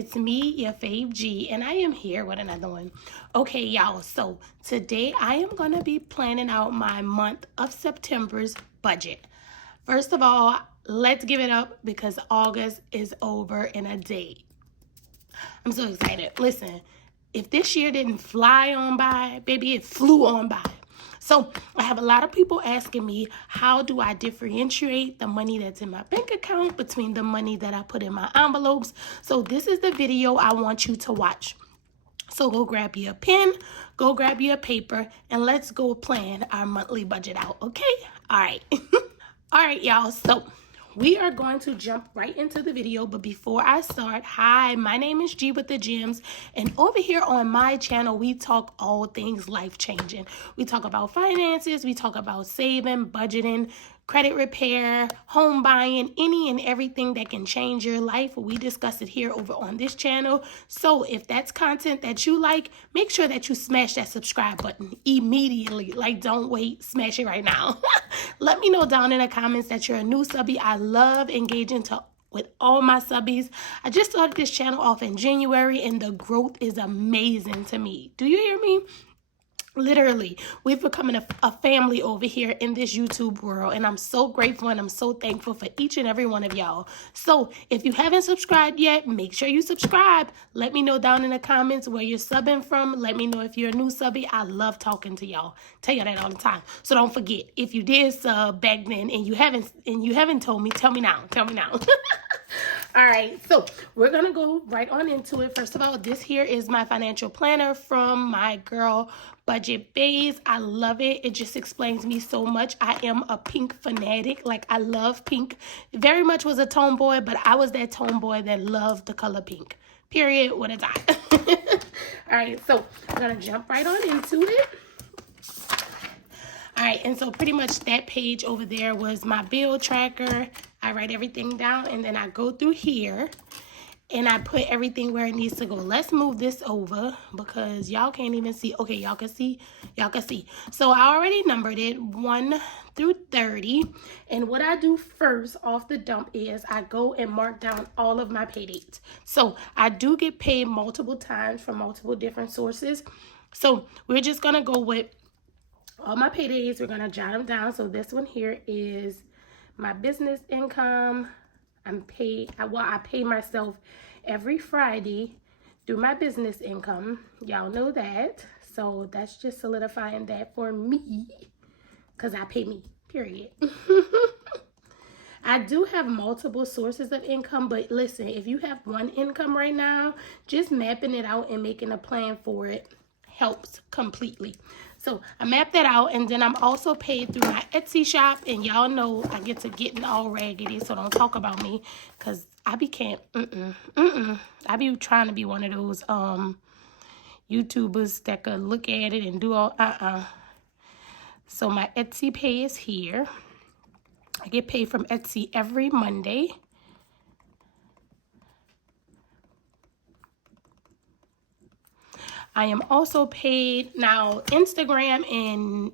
it's me, your fave G, and I am here with another one. Okay, y'all, so today I am going to be planning out my month of September's budget. First of all, let's give it up because August is over in a day. I'm so excited. Listen, if this year didn't fly on by, baby, it flew on by. So I have a lot of people asking me, how do I differentiate the money that's in my bank account between the money that I put in my envelopes? So this is the video I want you to watch. So go grab your pen, go grab your paper, and let's go plan our monthly budget out, okay? All right. All right, y'all. So we are going to jump right into the video, but before I start, hi, my name is G with the Gems, and over here on my channel, we talk all things life-changing. We talk about finances, we talk about saving, budgeting, credit repair, home buying, any and everything that can change your life. We discuss it here over on this channel. So if that's content that you like, make sure that you smash that subscribe button immediately. Like, don't wait, smash it right now. Let me know down in the comments that you're a new subby. I love engaging with all my subbies. I just started this channel off in January and the growth is amazing to me. Do you hear me? Literally, we've become a family over here in this YouTube world, and I'm so grateful and I'm so thankful for each and every one of y'all. So if you haven't subscribed yet, make sure you subscribe. Let me know down in the comments where you're subbing from. Let me know if you're a new subby. I love talking to y'all. Tell you that all the time. So don't forget, if you did sub back then and you haven't told me, tell me now. Tell me now. All right, so we're gonna go right on into it. First of all, this here is my financial planner from my girl Budget Bays. I love it. It just explains me so much. I am a pink fanatic. Like, I love pink. Very much was a tomboy, but I was that tomboy that loved the color pink. Period. What a time. All right, so I'm gonna jump right on into it. All right, and so pretty much that page over there was my bill tracker. I write everything down, and then I go through here, and I put everything where it needs to go. Let's move this over because y'all can't even see. Okay, y'all can see. Y'all can see. So I already numbered it 1 through 30. And what I do first off the dump is I go and mark down all of my pay dates. So I do get paid multiple times from multiple different sources. So we're just going to go with all my paydays. We're going to jot them down. So this one here is my business income. I pay myself every Friday through my business income. Y'all know that. So that's just solidifying that for me because I pay me, period. I do have multiple sources of income, but listen, if you have one income right now, just mapping it out and making a plan for it helps completely. So I map that out, and then I'm also paid through my Etsy shop, and y'all know I get to getting all raggedy, so don't talk about me, because I be I be trying to be one of those YouTubers that could look at it and do all So my Etsy pay is here. I get paid from Etsy every Monday. I am also paid now Instagram and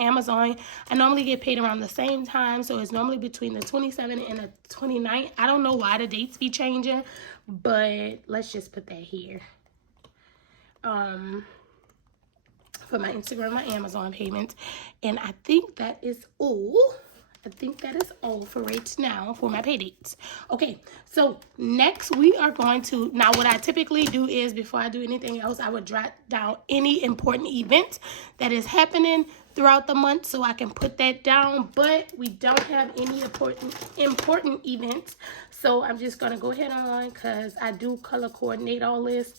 Amazon. I normally get paid around the same time, so it's normally between the 27th and the 29th. I don't know why the dates be changing, but let's just put that here. For my Instagram, my Amazon payments, and I think that is all. I think that is all for right now for my pay dates. Okay, so next we are going to, now what I typically do is before I do anything else, I would jot down any important event that is happening throughout the month so I can put that down, but we don't have any important events. So I'm just going to go ahead on because I do color coordinate all this.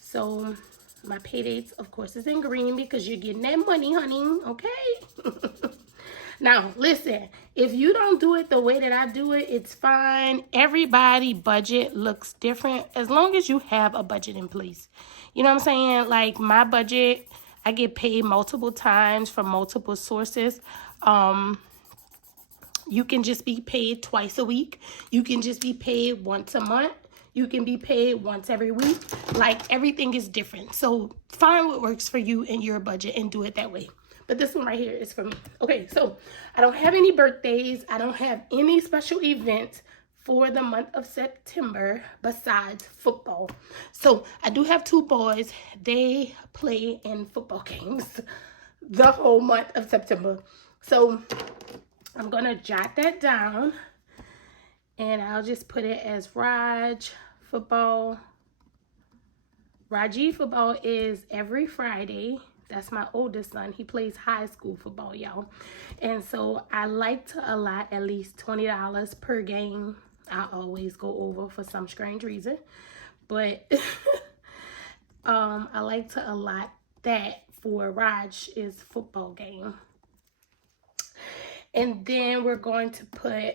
So my pay dates, of course, is in green because you're getting that money, honey, okay? Now, listen, if you don't do it the way that I do it, it's fine. Everybody budget looks different as long as you have a budget in place. You know what I'm saying? Like my budget, I get paid multiple times from multiple sources. You can just be paid twice a week. You can just be paid once a month. You can be paid once every week. Like, everything is different. So find what works for you and your budget and do it that way. But this one right here is for me. Okay, so I don't have any birthdays. I don't have any special events for the month of September besides football. So I do have 2 boys. They play in football games the whole month of September. So I'm going to jot that down, and I'll just put it as Raj football. Raji football is every Friday. That's my oldest son. He plays high school football, y'all. And so I like to allot at least $20 per game. I always go over for some strange reason. But I like to allot that for Raj's football game. And then we're going to put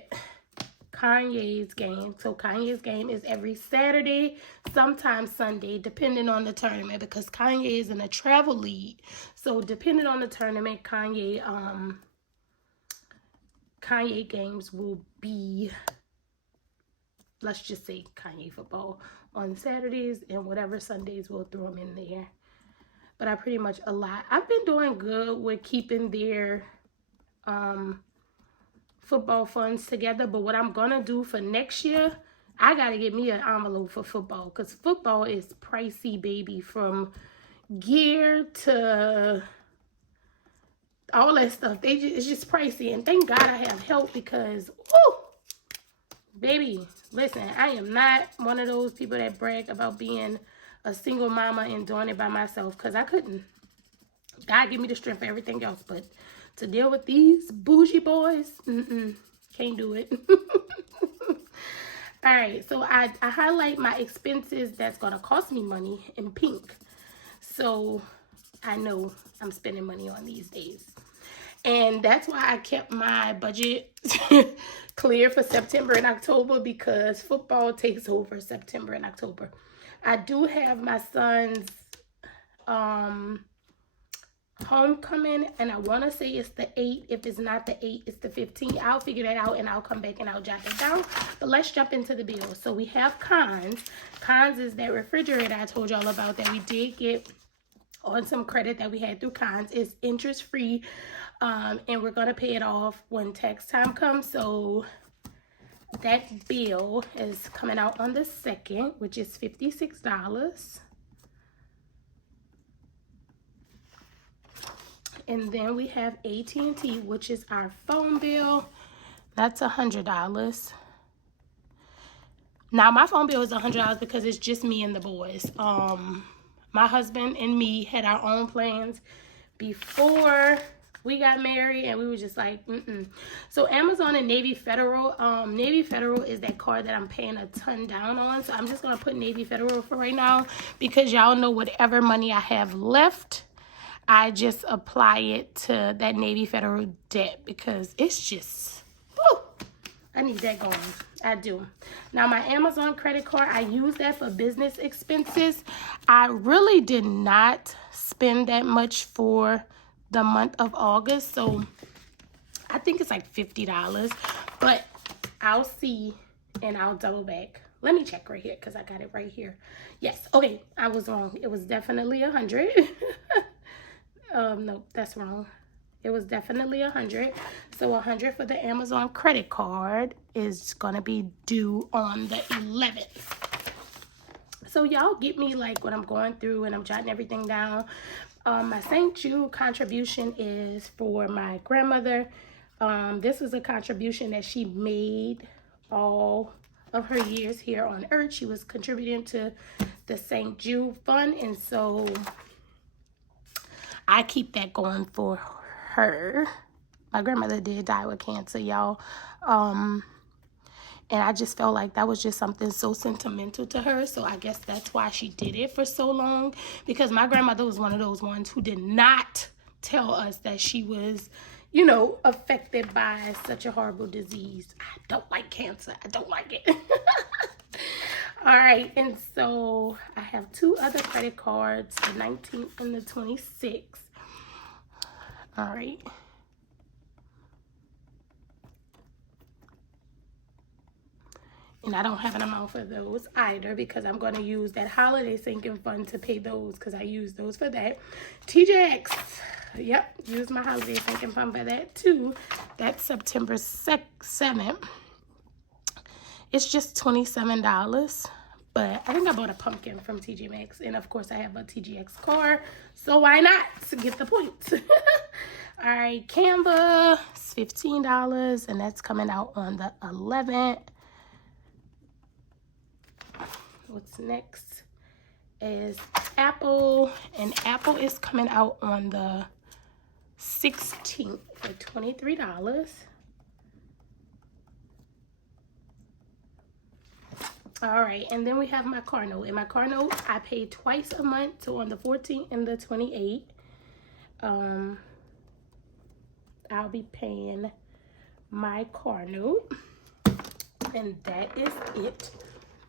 Kanye's game. So Kanye's game is every Saturday, sometimes Sunday, depending on the tournament, because Kanye is in a travel league. So depending on the tournament, Kanye games will be, let's just say Kanye football on Saturdays, and whatever Sundays we'll throw them in there. But I pretty much I've been doing good with keeping their football funds together. But what I'm gonna do for next year, I gotta get me an envelope for football, because football is pricey, baby, from gear to all that stuff. It's just pricey, and thank God I have help, because woo, baby, listen, I am not one of those people that brag about being a single mama and doing it by myself, because I couldn't. God give me the strength for everything else, but to deal with these bougie boys, can't do it. All right, so I highlight my expenses that's going to cost me money in pink. So I know I'm spending money on these days. And that's why I kept my budget clear for September and October, because football takes over September and October. I do have my son's homecoming, and I want to say it's the 8th. If it's not the 8th, it's the 15th. I'll figure that out, and I'll come back and I'll jot that down. But let's jump into the bills. So we have Cons. Cons is that refrigerator I told y'all about that we did get on some credit that we had through Cons. It's interest free, and we're going to pay it off when tax time comes. So that bill is coming out on the 2nd, which is $56. And then we have AT&T, which is our phone bill. That's $100. Now, my phone bill is $100 because it's just me and the boys. My husband and me had our own plans before we got married, and we were just like, So Amazon and Navy Federal. Navy Federal is that card that I'm paying a ton down on. So I'm just going to put Navy Federal for right now, because y'all know whatever money I have left, I just apply it to that Navy Federal debt, because it's just, whew, I need that going. I do. Now, my Amazon credit card, I use that for business expenses. I really did not spend that much for the month of August, so I think it's like $50, but I'll see and I'll double back. Let me check right here, because I got it right here. Yes, okay, I was wrong. It was definitely $100. No, that's wrong. It was definitely $100. So $100 for the Amazon credit card is gonna be due on the 11th. So y'all get me like what I'm going through, and I'm jotting everything down. My St. Jude contribution is for my grandmother. This is a contribution that she made all of her years here on earth. She was contributing to the St. Jude Fund, and so I keep that going for her. My grandmother did die with cancer, y'all. And I just felt like that was just something so sentimental to her. So I guess that's why she did it for so long. Because my grandmother was one of those ones who did not tell us that she was, you know, affected by such a horrible disease. I don't like cancer. I don't like it. All right. And so I have 2 other credit cards, the 19th and the 26th. All right. And I don't have an amount for those either, because I'm going to use that holiday sinking fund to pay those, because I use those for that. TJX. Yep. Use my holiday sinking fund for that too. That's September 7th. It's just $27. But I think I bought a pumpkin from TJ Maxx. And of course I have a TGX car. So why not? To get the points. All right, Canva is $15. And that's coming out on the 11th. What's next is Apple. And Apple is coming out on the 16th for $23. All right, and then we have my car note. And my car note, I pay twice a month, so on the 14th and the 28th. I'll be paying my car note. And that is it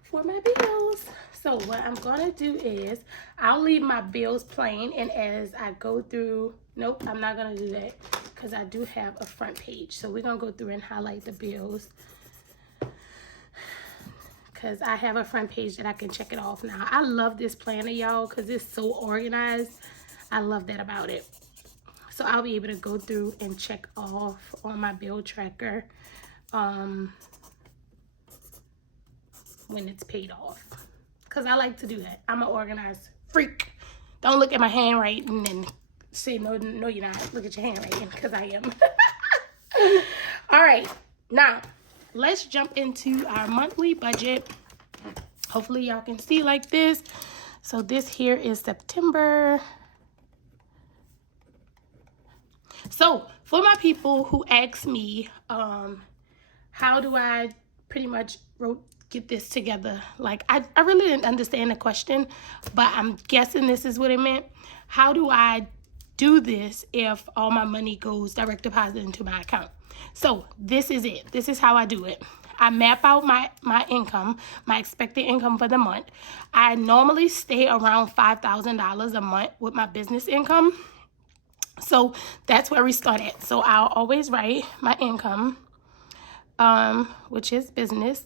for my bills. So what I'm gonna do is, I'll leave my bills plain, and as I go through, nope, I'm not gonna do that, because I do have a front page. So we're gonna go through and highlight the bills, because I have a front page that I can check it off now. I love this planner, y'all, because it's so organized. I love that about it. So I'll be able to go through and check off on my bill tracker when it's paid off, because I like to do that. I'm an organized freak. Don't look at my handwriting and say, no, you're not. Look at your handwriting, because I am. All right, now let's jump into our monthly budget. Hopefully y'all can see like this. So this here is September. So for my people who ask me, how do I pretty much get this together? Like, I really didn't understand the question, but I'm guessing this is what it meant. How do I do this if all my money goes direct deposit into my account? So this is it. This is how I do it. I map out my income, my expected income for the month. I normally stay around $5,000 a month with my business income. So that's where we start at. So I'll always write my income, which is business.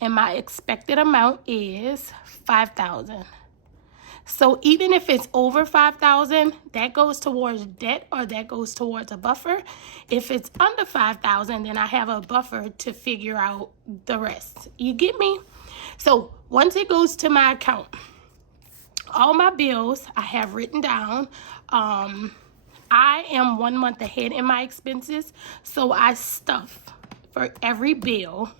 And my expected amount is $5,000. So even if it's over $5,000, that goes towards debt, or that goes towards a buffer. If it's under $5,000, then I have a buffer to figure out the rest. You get me? So once it goes to my account, all my bills I have written down. I am 1 month ahead in my expenses, so I stuff for every bill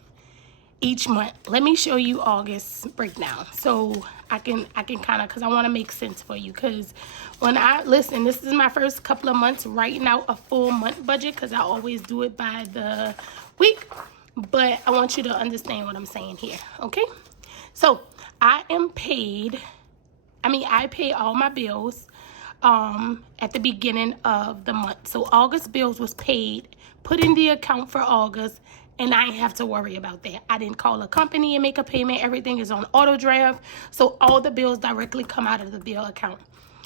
each month. Let me show you August's breakdown, so I can kind of, because I want to make sense for you. Because when listen, this is my first couple of months writing out a full month budget, because I always do it by the week, but I want you to understand what I'm saying here. Okay, so I pay all my bills at the beginning of the month. So August bills was paid, put in the account for August, and I didn't have to worry about that. I didn't call a company and make a payment. Everything is on auto draft. So all the bills directly come out of the bill account.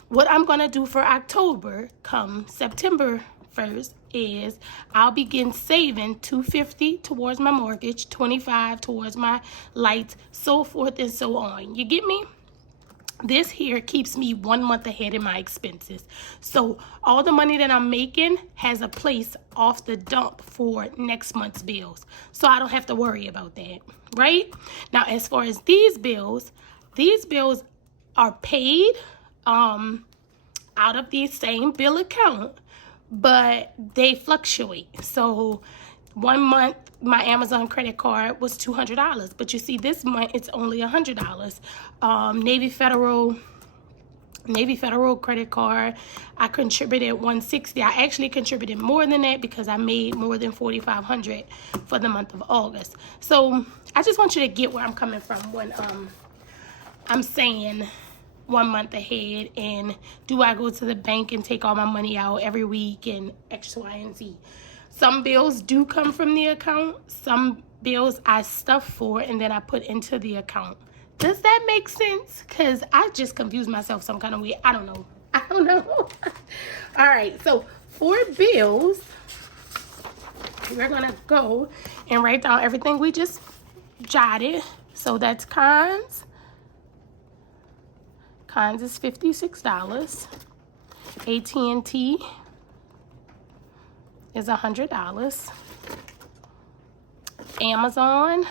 What I'm going to do for October come September 1st is I'll begin saving $250 towards my mortgage, $25 towards my lights, so forth and so on. You get me? This here keeps me 1 month ahead in my expenses. So all the money that I'm making has a place off the dump for next month's bills. So I don't have to worry about that, right? Now, as far as these bills are paid out of the same bill account, but they fluctuate. So 1 month, my Amazon credit card was $200, but you see this month it's only $100. Navy Federal credit card, I contributed $160. I actually contributed more than that because I made more than $4,500 for the month of August. So I just want you to get where I'm coming from when I'm saying 1 month ahead, and do I go to the bank and take all my money out every week and X, Y, and Z. Some bills do come from the account. Some bills I stuff for and then I put into the account. Does that make sense? Because I just confused myself some kind of way. I don't know. All right, so for bills, we're going to go and write down everything we just jotted. So that's Cons. Cons is $56. AT&T is $100. Amazon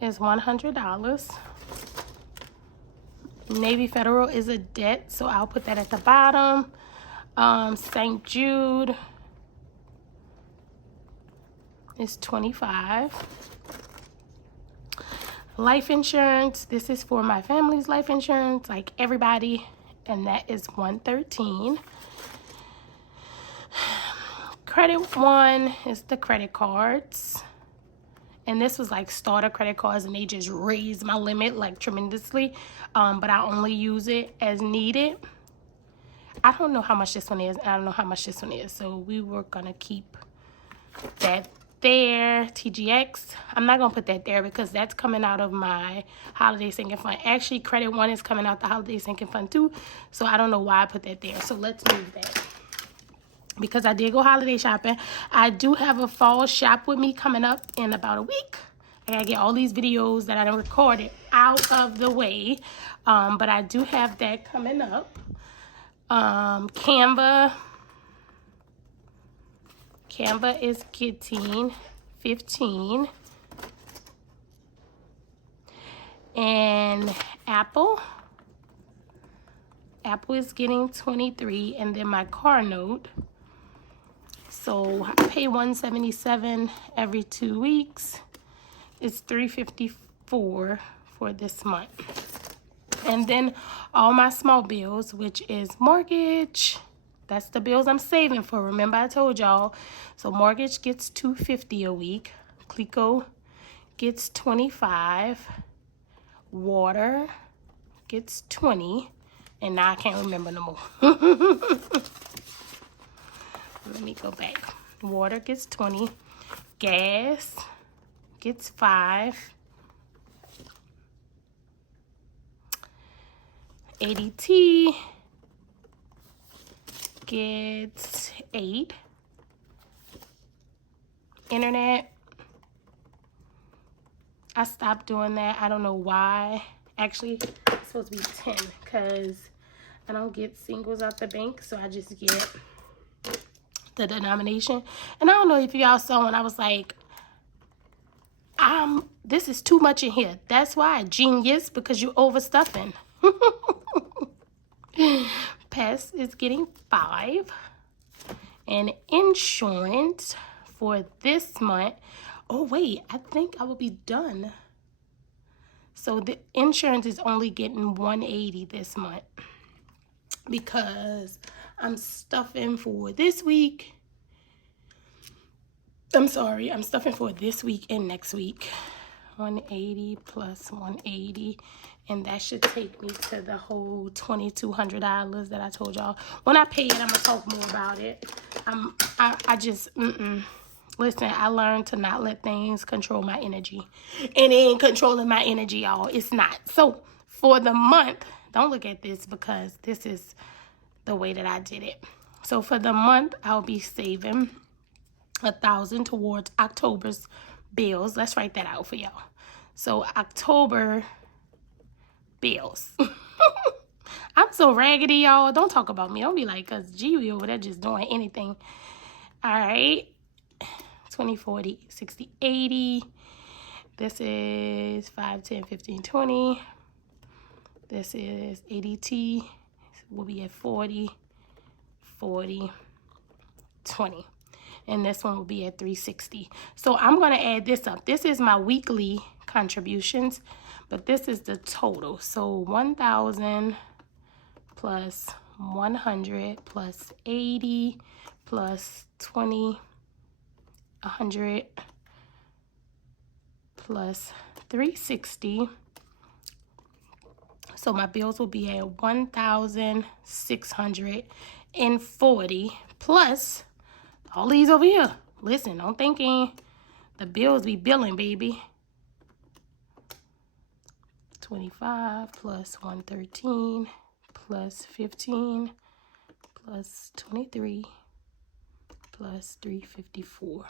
is $100. Navy Federal is a debt, so I'll put that at the bottom. St. Jude is $25. Life insurance, this is for my family's life insurance, like everybody, and that is $113. Credit One is the credit cards, and this was like starter credit cards, and they just raised my limit like tremendously, but I only use it as needed. I don't know how much this one is. I don't know how much this one is, so we were gonna keep that there. TGX, I'm not gonna put that there because that's coming out of my holiday sinking fund. Actually, Credit One is coming out the holiday sinking fund too, so I don't know why I put that there. So let's move that because I did go holiday shopping. I do have a fall shop with me coming up in about a week. I gotta get all these videos that I done recorded out of the way, but I do have that coming up. Canva is getting $15, and Apple is getting $23, and then my car note. So I pay $177 every 2 weeks. It's $354 for this month. And then all my small bills, which is mortgage. That's the bills I'm saving for. Remember I told y'all. So mortgage gets $250 a week. Clico gets $25. Water gets $20. And now I can't remember no more. Let me go back. Water gets $20. Gas gets $5. ADT gets $8. Internet, I stopped doing that. I don't know why. Actually, it's supposed to be 10 because I don't get singles out the bank, so I just get the denomination. And I don't know if y'all saw when I was like, this is too much in here. That's why, genius, because you overstuffing. Pest is getting $5. And insurance for this month, oh wait, I think I will be done. So the insurance is only getting $180 this month because I'm stuffing for this week. I'm sorry, I'm stuffing for this week and next week. 180 plus 180, and that should take me to the whole $2,200 that I told y'all. When I pay it, I'm gonna talk more about it. I just listen, I learned to not let things control my energy, and it ain't controlling my energy, y'all. It's not. So for the month, don't look at this because this is the way that I did it. So for the month, I'll be saving $1,000 towards October's bills. Let's write that out for y'all. So October bills. I'm so raggedy, y'all. Don't talk about me. Don't be like, cause G over there just doing anything. All right. 20, 40, 60, 80. This is 5, 10, 15, 20. This is ADT. We'll be at 40, 40, 20. And this one will be at 360. So I'm going to add this up. This is my weekly contributions, but this is the total. So 1,000 plus 100 plus 80 plus 20, 100 plus 360. So my bills will be at 1,640 plus all these over here. Listen, I'm thinking the bills be billing, baby. 25 plus 113 plus 15 plus 23 plus 354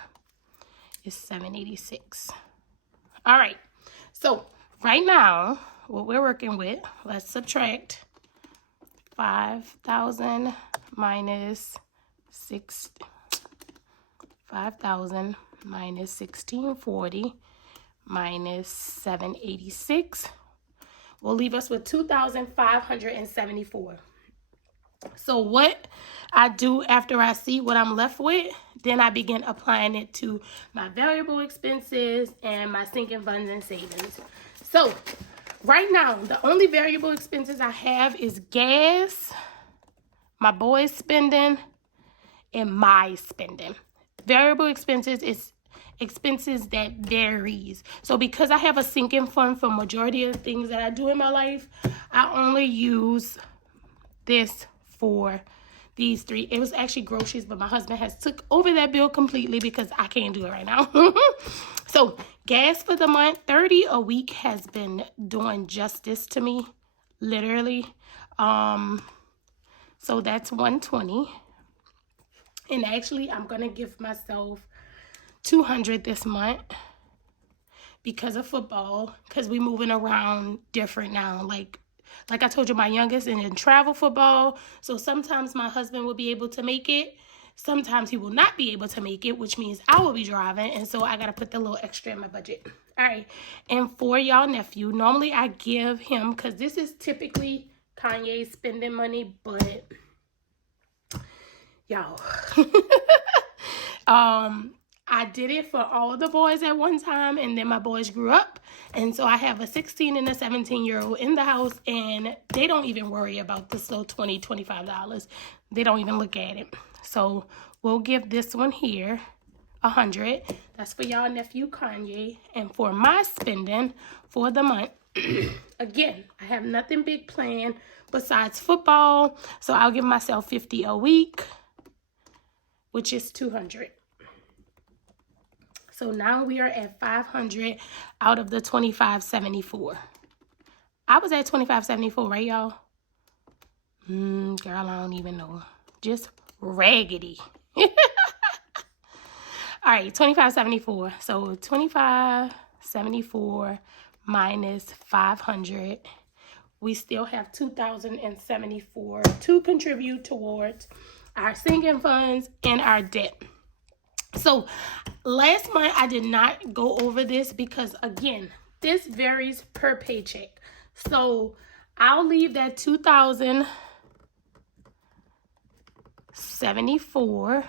is 786. All right. So right now, what we're working with, let's subtract 5,000 minus 5,000 minus 1,640 minus 786 will leave us with 2,574. So what I do after I see what I'm left with, then I begin applying it to my variable expenses and my sinking funds and savings. So right now, the only variable expenses I have is gas, my boys' spending, and my spending. Variable expenses is expenses that varies. So because I have a sinking fund for majority of the things that I do in my life, I only use this for these three. It was actually groceries, but my husband has took over that bill completely because I can't do it right now. So gas for the month, 30 a week has been doing justice to me, literally. So that's 120. And actually, I'm going to give myself 200 this month because of football, because we're moving around different now. Like I told you, my youngest is in travel football. So sometimes my husband will be able to make it. Sometimes he will not be able to make it, which means I will be driving. And so I got to put the little extra in my budget. All right. And for y'all nephew, normally I give him, because this is typically Kanye's spending money, but y'all, I did it for all the boys at one time, and then my boys grew up, and so I have a 16 and a 17-year-old in the house, and they don't even worry about this little $20, $25. They don't even look at it. So we'll give this one here 100. That's for y'all nephew Kanye. And for my spending for the month, again, I have nothing big planned besides football, so I'll give myself 50 a week, which is 200. So now we are at 500 out of the 2574. I was at 2574, right, y'all? Girl, I don't even know. Just raggedy. All right, 2574. So 2574 minus 500. We still have 2,074 to contribute towards our sinking funds and our debt. So last month I did not go over this because, again, this varies per paycheck. So I'll leave that 2,074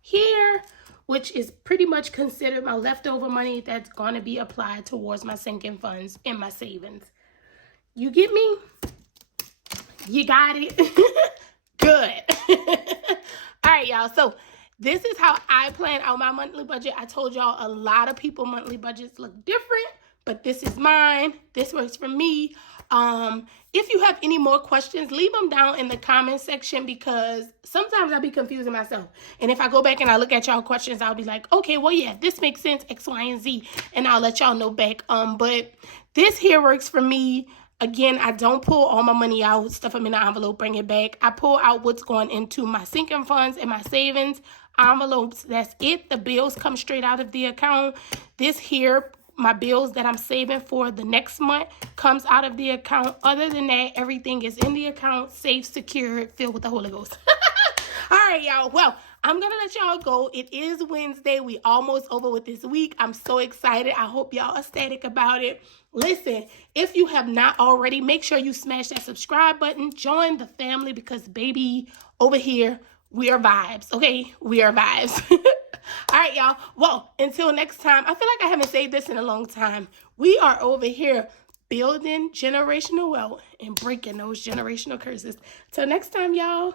here, which is pretty much considered my leftover money that's going to be applied towards my sinking funds and my savings. You get me? You got it? Good. All right, y'all. So this is how I plan out my monthly budget. I told y'all a lot of people monthly budgets look different, but this is mine. This works for me. If you have any more questions, leave them down in the comment section, because sometimes I'll be confusing myself. And if I go back and I look at y'all questions, I'll be like, okay, well, yeah, this makes sense, X, Y, and Z. And I'll let y'all know back. But this here works for me. Again, I don't pull all my money out, stuff them in the envelope, bring it back. I pull out what's going into my sinking funds and my savings envelopes. That's it. The bills come straight out of the account. This here, my bills that I'm saving for the next month, comes out of the account. Other than that, everything is in the account, safe, secure, filled with the Holy Ghost. All right, y'all. Well, I'm going to let y'all go. It is Wednesday. We almost over with this week. I'm so excited. I hope y'all ecstatic about it. Listen, if you have not already, make sure you smash that subscribe button. Join the family, because, baby, over here, we are vibes, okay? We are vibes. All right, y'all. Well, until next time, I feel like I haven't said this in a long time. We are over here building generational wealth and breaking those generational curses. Till next time, y'all.